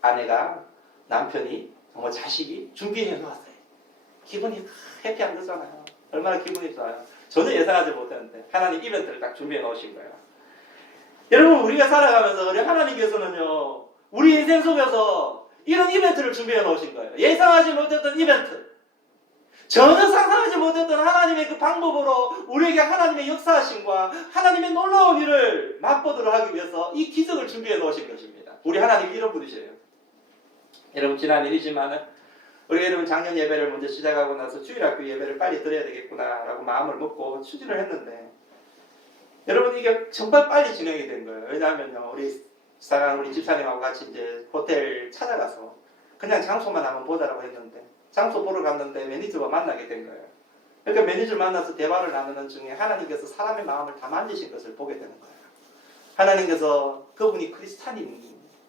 아내가, 남편이, 정말 자식이 준비해 놓았어요. 기분이 해피한 거잖아요. 얼마나 기분이 좋아요. 전혀 예상하지 못했는데 하나님 이벤트를 딱 준비해 놓으신 거예요. 여러분, 우리가 살아가면서 우리 하나님께서는요, 우리 인생 속에서 이런 이벤트를 준비해 놓으신 거예요. 예상하지 못했던 이벤트, 전혀 상상하지 못했던 하나님의 그 방법으로 우리에게 하나님의 역사하심과 하나님의 놀라운 일을 맛보도록 하기 위해서 이 기적을 준비해 놓으신 것입니다. 우리 하나님이 이런 분이세요. 여러분, 지난 일이지만 우리 여러분 작년 예배를 먼저 시작하고 나서 주일학교 예배를 빨리 드려야 되겠구나라고 마음을 먹고 추진을 했는데, 여러분, 이게 정말 빨리 진행이 된 거예요. 왜냐하면요, 우리 집사님하고 같이 이제 호텔 찾아가서 그냥 장소만 한번 보자라고 했는데, 장소 보러 갔는데 매니저와 만나게 된 거예요. 그러니까 매니저를 만나서 대화를 나누는 중에 하나님께서 사람의 마음을 다 만지신 것을 보게 되는 거예요. 하나님께서 그분이 크리스찬인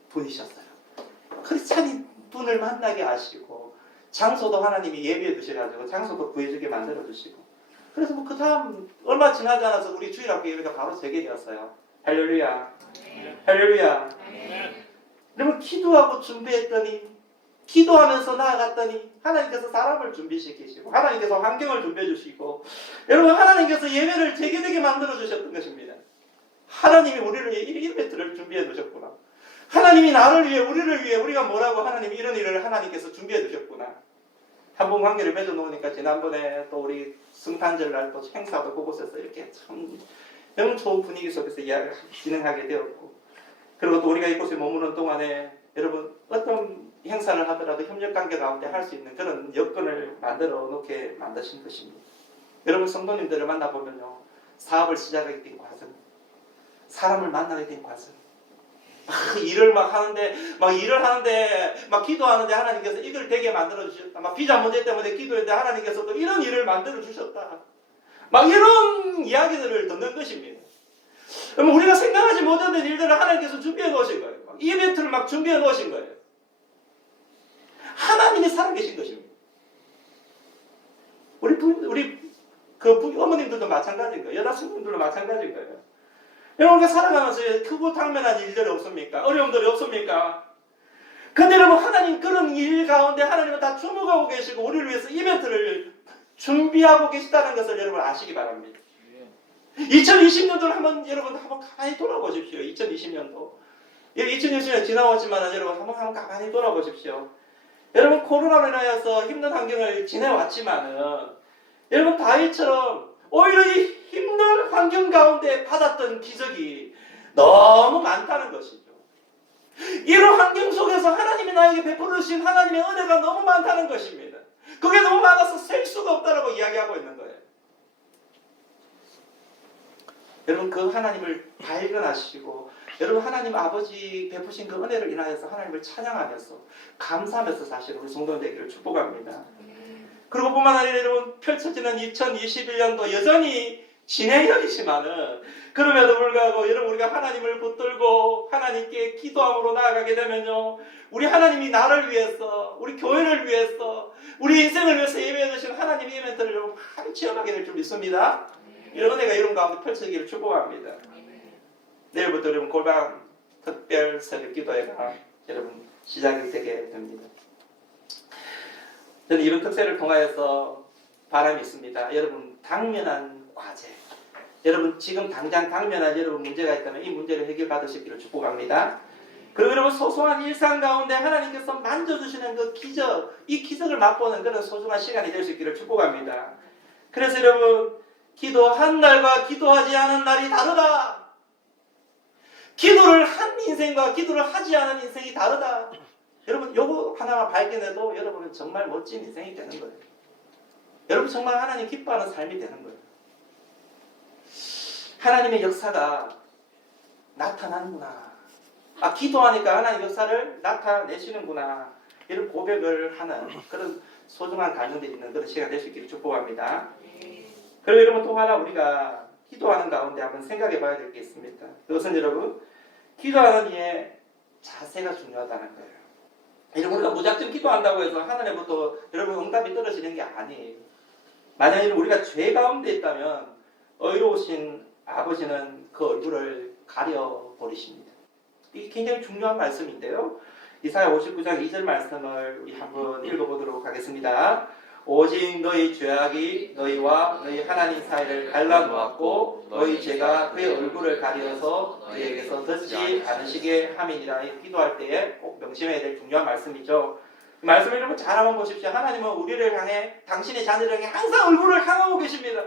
분이셨어요. 크리스찬인 분을 만나게 하시고, 장소도 하나님이 예비해 두셔가지고 장소도 구해주게 만들어 주시고, 그래서 뭐 그 다음 얼마 지나지 않아서 우리 주일학교 예배가 바로 재개되었어요. 할렐루야, 할렐루야. 여러분, 기도하고 준비했더니, 기도하면서 나아갔더니 하나님께서 사람을 준비시키시고, 하나님께서 환경을 준비해 주시고, 여러분, 하나님께서 예배를 재개되게 만들어 주셨던 것입니다. 하나님이 우리를 위해 이 이벤트를 준비해 두셨구나. 하나님이 나를 위해, 우리를 위해, 우리가 뭐라고 하나님이 이런 일을 하나님께서 준비해 두셨구나. 한번 관계를 맺어 놓으니까 지난번에 또 우리 성탄절 날 또 행사도 그곳에서 이렇게 참 너무 좋은 분위기 속에서 이야기를 진행하게 되었고, 그리고 또 우리가 이곳에 머무는 동안에 여러분 어떤 행사를 하더라도 협력 관계 가운데 할 수 있는 그런 여건을 만들어 놓게 만드신 것입니다. 여러분, 성도님들을 만나보면요, 사업을 시작하게 된 과정, 사람을 만나게 된 과정, 일을 막 하는데 막 기도하는데 하나님께서 이걸 되게 만들어 주셨다. 막 비자 문제 때문에 기도했는데 하나님께서 또 이런 일을 만들어 주셨다. 막 이런 이야기들을 듣는 것입니다. 그러면 우리가 생각하지 못했던 일들을 하나님께서 준비해 놓으신 거예요. 이벤트를 막 준비해 놓으신 거예요. 하나님이 살아계신 것입니다. 우리 어머님들도 마찬가지인 거예요. 여자친구들도 마찬가지인 거예요. 여러분, 우리가 살아가면서 크고 당면한 일들이 없습니까? 어려움들이 없습니까? 근데 여러분, 하나님 그런 일 가운데 하나님은 다 주목하고 계시고 우리를 위해서 이벤트를 준비하고 계시다는 것을 여러분 아시기 바랍니다. 2020년도를 한번 가만히 돌아보십시오. 2020년도 2020년 지나왔지만 여러분 한번 가만히 돌아보십시오. 여러분, 코로나로 인하여서 힘든 환경을 지내왔지만은 여러분, 다윗처럼 오히려 이 힘든 환경 가운데 받았던 기적이 너무 많다는 것이죠. 이런 환경 속에서 하나님이 나에게 베풀어 주신 하나님의 은혜가 너무 많다는 것입니다. 그게 너무 많아서 셀 수가 없다라고 이야기하고 있는 거예요. 여러분, 그 하나님을 발견하시고, 여러분, 하나님 아버지 베푸신 그 은혜를 인하여서 하나님을 찬양하면서 감사하면서 사실 우리 성도들 되기를 축복합니다. 그리고 뿐만 아니라 여러분, 펼쳐지는 2021년도 여전히 진행형이지만은 그럼에도 불구하고 여러분, 우리가 하나님을 붙들고 하나님께 기도함으로 나아가게 되면요, 우리 하나님이 나를 위해서, 우리 교회를 위해서, 우리 인생을 위해서 예배해 주신 하나님의 이벤트를 여러분 많이 체험하게 될 줄 믿습니다. 이런 은혜가 이런 가운데 펼쳐지기를 축복합니다. 내일부터 여러분 골방 특별 새벽 기도회가 여러분 시작이 되게 됩니다. 저는 이번 특세를 통하여서 바람이 있습니다. 여러분, 당면한 과제, 여러분 지금 당장 당면한 여러분 문제가 있다면 이 문제를 해결받으시기를 축복합니다. 그리고 여러분, 소소한 일상 가운데 하나님께서 만져주시는 그 기적, 이 기적을 맛보는 그런 소중한 시간이 될 수 있기를 축복합니다. 그래서 여러분, 기도한 날과 기도하지 않은 날이 다르다. 기도를 한 인생과 기도를 하지 않은 인생이 다르다. 여러분, 요거 하나만 발견해도 여러분은 정말 멋진 인생이 되는 거예요. 여러분, 정말 하나님 기뻐하는 삶이 되는 거예요. 하나님의 역사가 나타나는구나. 기도하니까 하나님 역사를 나타내시는구나. 이런 고백을 하는 그런 소중한 간증들이 있는 그런 시간 될 수 있기를 축복합니다. 그리고 여러분 또 하나 우리가 기도하는 가운데 한번 생각해 봐야 될 게 있습니다. 그것은 여러분 기도하는 이의 자세가 중요하다는 거예요. 여러분 우리가 무작정 기도한다고 해서 하나님부터 여러분 응답이 떨어지는 게 아니에요. 만약에 우리가 죄 가운데 있다면 의로우신 아버지는 그 얼굴을 가려버리십니다. 이게 굉장히 중요한 말씀인데요. 이사야 59장 2절 말씀을 우리 한번 읽어보도록 하겠습니다. 오직 너희 죄악이 너희와 너희 하나님 사이를 갈라놓았고 너희 죄가 그의 얼굴을 가려서 너희에게서 듣지 않으시게 함이니라. 기도할 때에 꼭 명심해야 될 중요한 말씀이죠. 이 말씀을 여러분 잘 한번 보십시오. 하나님은 우리를 향해 당신의 자녀를 향해 항상 얼굴을 향하고 계십니다.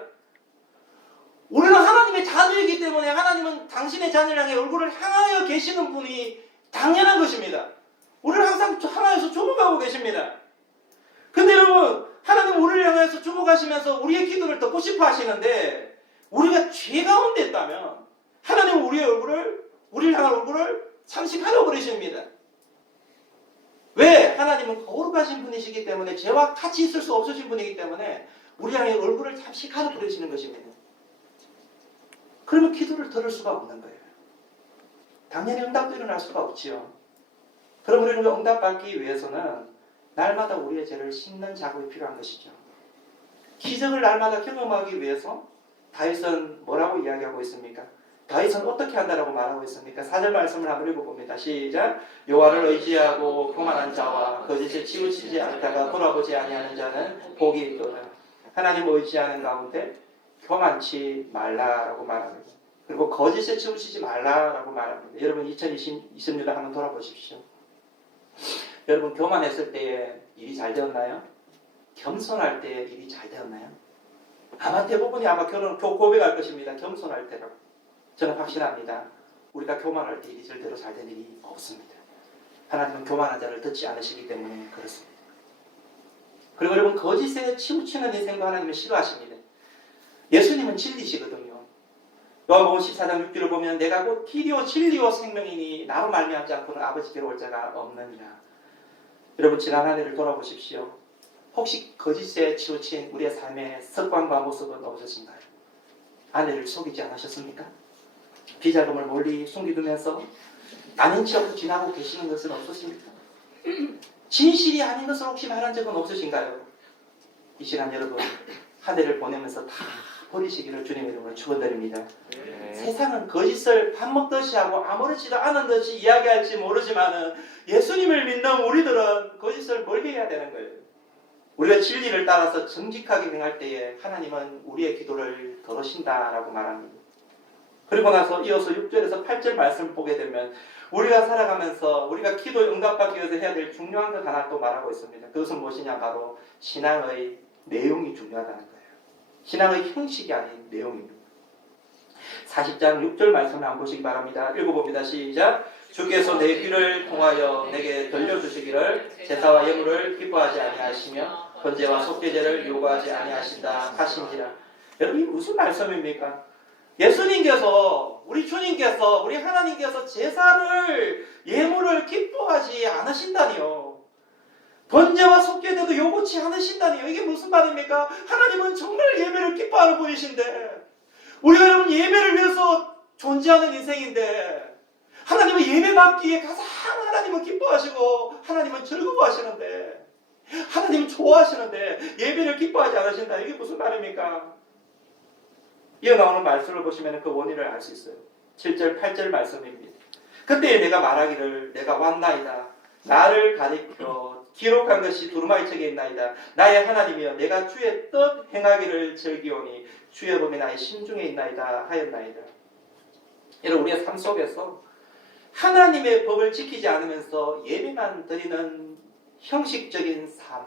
우리는 하나님의 자녀이기 때문에 하나님은 당신의 자녀를 향해 얼굴을 향하여 계시는 분이 당연한 것입니다. 우리를 항상 향하여서 주목하고 계십니다. 근데 여러분 하나님 우리를 향해서 주목하시면서 우리의 기도를 듣고 싶어 하시는데 우리가 죄 가운데 있다면 하나님은 우리를 향한 얼굴을 잠시 가려버리십니다. 왜? 하나님은 거룩하신 분이시기 때문에 죄와 같이 있을 수 없으신 분이기 때문에 우리 향해 얼굴을 잠시 가려버리시는 것입니다. 그러면 기도를 들을 수가 없는 거예요. 당연히 응답도 일어날 수가 없지요. 그럼 우리는 응답받기 위해서는 날마다 우리의 죄를 씻는 작업이 필요한 것이죠. 기적을 날마다 경험하기 위해서 다윗은 뭐라고 이야기하고 있습니까? 다윗은 어떻게 한다라고 말하고 있습니까? 4절 말씀을 한번 읽어봅니다. 시작. 여호와를 의지하고 교만한 자와 거짓을 치우치지 않다가 돌아보지 아니하는 자는 복이 있도다. 하나님을 의지하는 가운데 교만치 말라라고 말합니다. 그리고 거짓에 치우치지 말라라고 말합니다. 여러분 2020년을 한번 돌아보십시오. 여러분 교만했을 때에 일이 잘 되었나요? 겸손할 때 일이 잘 되었나요? 아마 대부분이 아마 고백할 것입니다. 겸손할 때라고. 저는 확신합니다. 우리가 교만할 때 일이 절대로 잘 된 일이 없습니다. 하나님은 교만한 자를 듣지 않으시기 때문에 그렇습니다. 그리고 여러분 거짓에 치우치는 인생도 하나님은 싫어하십니다. 예수님은 진리시거든요. 요한복음 14장 6절을 보면 내가 곧 길이요 진리요 생명이니 나로 말미암지 않고는 아버지께로 올 자가 없느니라. 여러분 지난 한 해를 돌아보십시오. 혹시 거짓에 치우친 우리의 삶의 습관과 모습은 없으신가요? 아내를 속이지 않으셨습니까? 비자금을 몰리 숨기두면서 아는 척 지나고 계시는 것은 없으십니까? 진실이 아닌 것을 혹시 말한 적은 없으신가요? 이 시간 여러분 한 해를 보내면서 다 버리시기를 주님의 이름으로 축원드립니다. 세상은 거짓을 밥 먹듯이 하고 아무렇지도 않은 듯이 이야기할지 모르지만은 예수님을 믿는 우리들은 거짓을 멀게 해야 되는 거예요. 우리가 진리를 따라서 정직하게 행할 때에 하나님은 우리의 기도를 들으신다라고 말합니다. 그리고 나서 이어서 6절에서 8절 말씀을 보게 되면 우리가 살아가면서 우리가 기도에 응답받기 위해서 해야 될 중요한 것 하나 또 말하고 있습니다. 그것은 무엇이냐? 바로 신앙의 내용이 중요하다는 거예요. 신앙의 형식이 아닌 내용입니다. 40장 6절 말씀을 한번 보시기 바랍니다. 읽어봅니다. 시작. 주께서 내 귀를 통하여 내게 들려주시기를 제사와 예물을 기뻐하지 아니하시며 번제와 속죄제를 요구하지 아니하신다 하신지라. 여러분 이 무슨 말씀입니까? 예수님께서 우리 주님께서 우리 하나님께서 제사를 예물을 기뻐하지 않으신다니요. 번제와 속죄제도 요구치 않으신다니요. 이게 무슨 말입니까? 하나님은 정말 예배를 기뻐하는 분이신데 우리가 여러분 예배를 위해서 존재하는 인생인데 하나님은 예배 받기에 가장 하나님은 기뻐하시고 하나님은 즐거워하시는데 하나님은 좋아하시는데 예배를 기뻐하지 않으신다. 이게 무슨 말입니까? 이어 나오는 말씀을 보시면 그 원인을 알 수 있어요. 7절 8절 말씀입니다. 그때 내가 말하기를 내가 왔나이다. 나를 가리켜 기록한 것이 두루마리 책에 있나이다. 나의 하나님이여 내가 주의 뜻 행하기를 즐기오니 주의 법이 나의 심중에 있나이다 하였나이다. 여러분 우리의 삶 속에서 하나님의 법을 지키지 않으면서 예배만 드리는 형식적인 삶,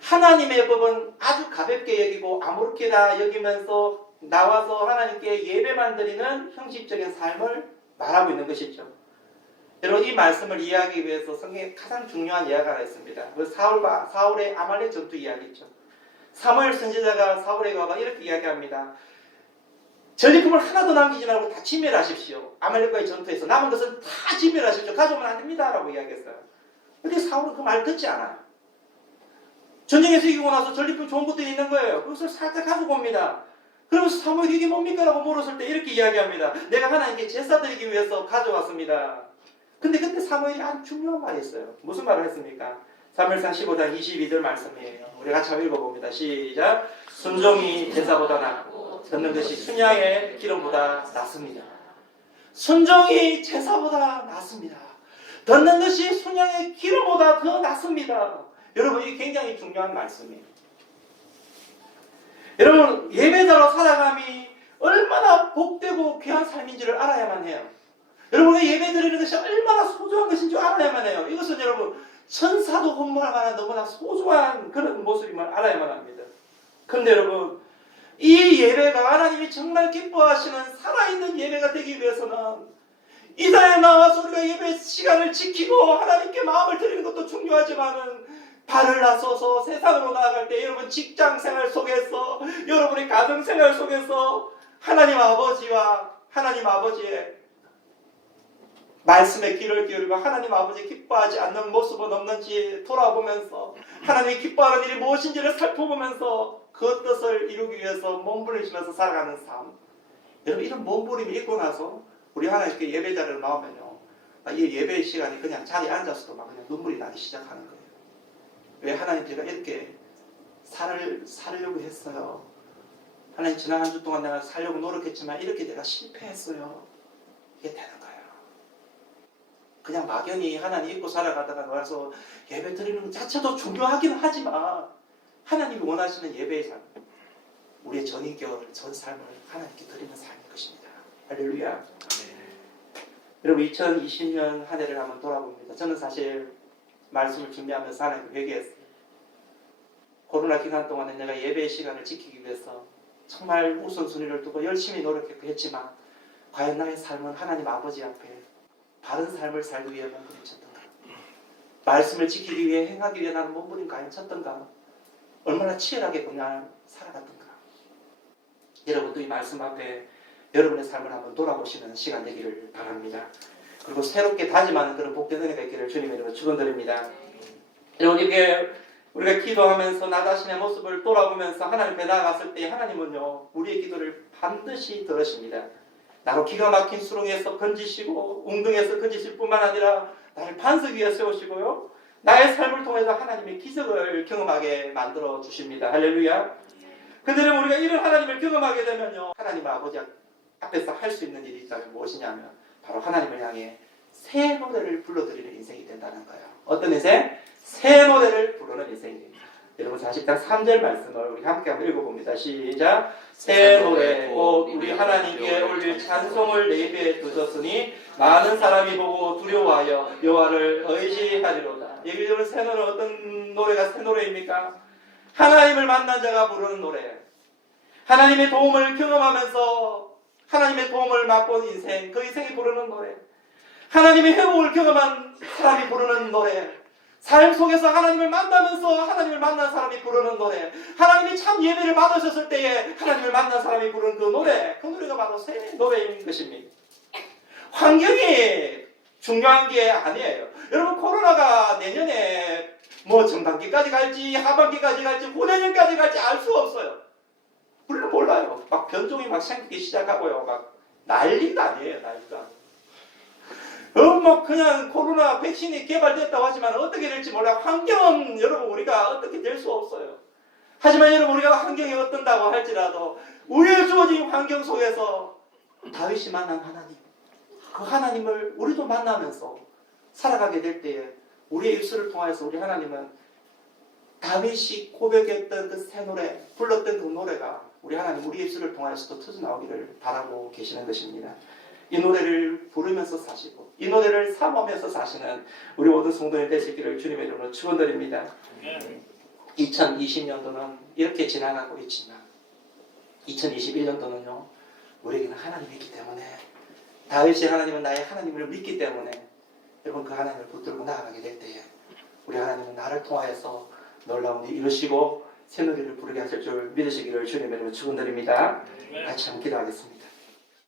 하나님의 법은 아주 가볍게 여기고 아무렇게나 여기면서 나와서 하나님께 예배만 드리는 형식적인 삶을 말하고 있는 것이죠. 여러분 이 말씀을 이해하기 위해서 성경에 가장 중요한 이야기가 하나 있습니다. 그 사울의 아말렉 전투 이야기죠. 사무엘 선지자가 사울에게 와서 이렇게 이야기합니다. 전리품을 하나도 남기지 말고 다 진멸하십시오. 아말렉과의 전투에서 남은 것은 다 진멸하십시오. 가져오면 안 됩니다 라고 이야기했어요. 근데 사울은 그 말 듣지 않아요. 전쟁에서 이기고 나서 전리품 좋은 것들이 있는 거예요. 그것을 살짝 가지고 옵니다. 그러면서 사무엘이 이게 뭡니까? 라고 물었을 때 이렇게 이야기합니다. 내가 하나님께 제사 드리기 위해서 가져왔습니다. 근데 그때 사무엘이 아주 중요한 말이 있어요. 무슨 말을 했습니까? 사무엘상 15장 22절 말씀이에요. 우리 같이 한번 읽어봅니다. 시작. 순종이 제사보다 낫고 듣는 것이 순양의 기름보다 낫습니다. 순종이 제사보다 낫습니다. 듣는 것이 순양의 기름보다 더 낫습니다. 여러분, 이게 굉장히 중요한 말씀이에요. 여러분, 예배자로 살아감이 얼마나 복되고 귀한 삶인지를 알아야만 해요. 여러분의 예배 드리는 것이 얼마나 소중한 것인 줄 알아야만 해요. 이것은 여러분, 천사도 혼모할 만한 너무나 소중한 그런 모습임을 알아야만 합니다. 그런데 여러분, 이 예배가 하나님이 정말 기뻐하시는 살아있는 예배가 되기 위해서는 이 자리에 나와서 우리가 예배 시간을 지키고 하나님께 마음을 드리는 것도 중요하지만은 발을 나서서 세상으로 나아갈 때 여러분 직장 생활 속에서 여러분의 가정 생활 속에서 하나님 아버지와 하나님 아버지의 말씀에 귀를 기울이고 하나님 아버지 기뻐하지 않는 모습은 없는지 돌아보면서 하나님이 기뻐하는 일이 무엇인지를 살펴보면서 그 뜻을 이루기 위해서 몸부림치면서 살아가는 삶. 여러분 이런 몸부림이 있고 나서 우리 하나님께 예배 자리로 나오면요, 이 예배 시간이 그냥 자리에 앉아서도 막 그냥 눈물이 나기 시작하는 거예요. 왜 하나님 제가 이렇게 살려고 했어요. 하나님 지난 한 주 동안 내가 살려고 노력했지만 이렇게 내가 실패했어요. 이게 되는 거예요. 그냥 막연히 하나님 잊고 살아가다가 와서 예배 드리는 것 자체도 중요하긴 하지만 하나님이 원하시는 예배의 삶, 우리의 전인격, 전 삶을 하나님께 드리는 삶인 것입니다. 할렐루야. 여러분 2020년 한 해를 한번 돌아봅니다. 저는 사실 말씀을 준비하면서 하나님께 회개했어요. 코로나 기간 동안에 내가 예배의 시간을 지키기 위해서 정말 우선순위를 두고 열심히 노력했지만 과연 나의 삶은 하나님 아버지 앞에 바른 삶을 살기 위해 몸부림쳤던가? 말씀을 지키기 위해 행하기 위해 나는 몸부림 과연 쳤던가? 얼마나 치열하게 그냥 살아갔던가? 여러분도 이 말씀 앞에 여러분의 삶을 한번 돌아보시는 시간 되기를 바랍니다. 그리고 새롭게 다짐하는 그런 복된 은혜가 있기를 주님의 이름으로 축원드립니다. 여러분 이렇게 우리가 기도하면서 나 자신의 모습을 돌아보면서 하나님 앞에 나아갔을 때 하나님은요 우리의 기도를 반드시 들으십니다. 나로 기가 막힌 수렁에서 건지시고 웅덩이에서 건지실 뿐만 아니라 나를 반석 위에 세우시고요 나의 삶을 통해서 하나님의 기적을 경험하게 만들어 주십니다. 할렐루야. 그들은 우리가 이런 하나님을 경험하게 되면요 하나님 아버지 앞에서 할 수 있는 일이 있다면 무엇이냐면 바로 하나님을 향해 새 노래를 불러드리는 인생이 된다는 거예요. 어떤 인생? 새 노래를 부르는 인생입니다. 여러분 40장 3절 말씀을 우리 함께 한번 읽어봅니다. 시작. 새 노래 곧 우리 하나님께 올릴 찬송을 내 입에 두셨으니 많은 사람이 보고 두려워하여 여호와를 의지하리로다. 여기 들은 새 노래는 어떤 노래가 새 노래입니까? 하나님을 만난 자가 부르는 노래. 하나님의 도움을 경험하면서 하나님의 도움을 맛본 인생, 그 인생이 부르는 노래. 하나님의 회복을 경험한 사람이 부르는 노래. 삶 속에서 하나님을 만나면서 하나님을 만난 사람이 부르는 노래. 하나님이 참 예배를 받으셨을 때에 하나님을 만난 사람이 부르는 그 노래. 그 노래가 바로 새 노래인 것입니다. 환경이 중요한 게 아니에요. 여러분 코로나가 내년에 뭐 전반기까지 갈지 하반기까지 갈지 후내년까지 갈지 알 수 없어요. 물론 몰라요. 막 변종이 막 생기기 시작하고요. 막 난리가 아니에요. 난리가. 뭐 그냥 코로나 백신이 개발됐다고 하지만 어떻게 될지 몰라요. 환경은 여러분 우리가 어떻게 될 수 없어요. 하지만 여러분 우리가 환경이 어떤다고 할지라도 우리의 주어진 환경 속에서 다윗이 만난 하나님, 그 하나님을 우리도 만나면서 살아가게 될 때에 우리의 입술을 통해서 우리 하나님은 다윗이 고백했던 그 새 노래, 불렀던 그 노래가 우리 하나님 우리의 입술을 통해서도 터져나오기를 바라고 계시는 것입니다. 이 노래를 부르면서 사시고 이 노래를 사모하면서 사시는 우리 모든 성도님 되시기를 주님의 이름으로 축원드립니다. 2020년도는 이렇게 지나가고 있지만 2021년도는요 우리에게는 하나님이 있기 때문에 다윗이 하나님은 나의 하나님을 믿기 때문에 여러분 그 하나님을 붙들고 나아가게 될 때에 우리 하나님은 나를 통하여서 놀라운 일 이루시고 새 노래를 부르게 하실 줄 믿으시기를 주님의 이름으로 축원드립니다. 같이 한번 기도하겠습니다.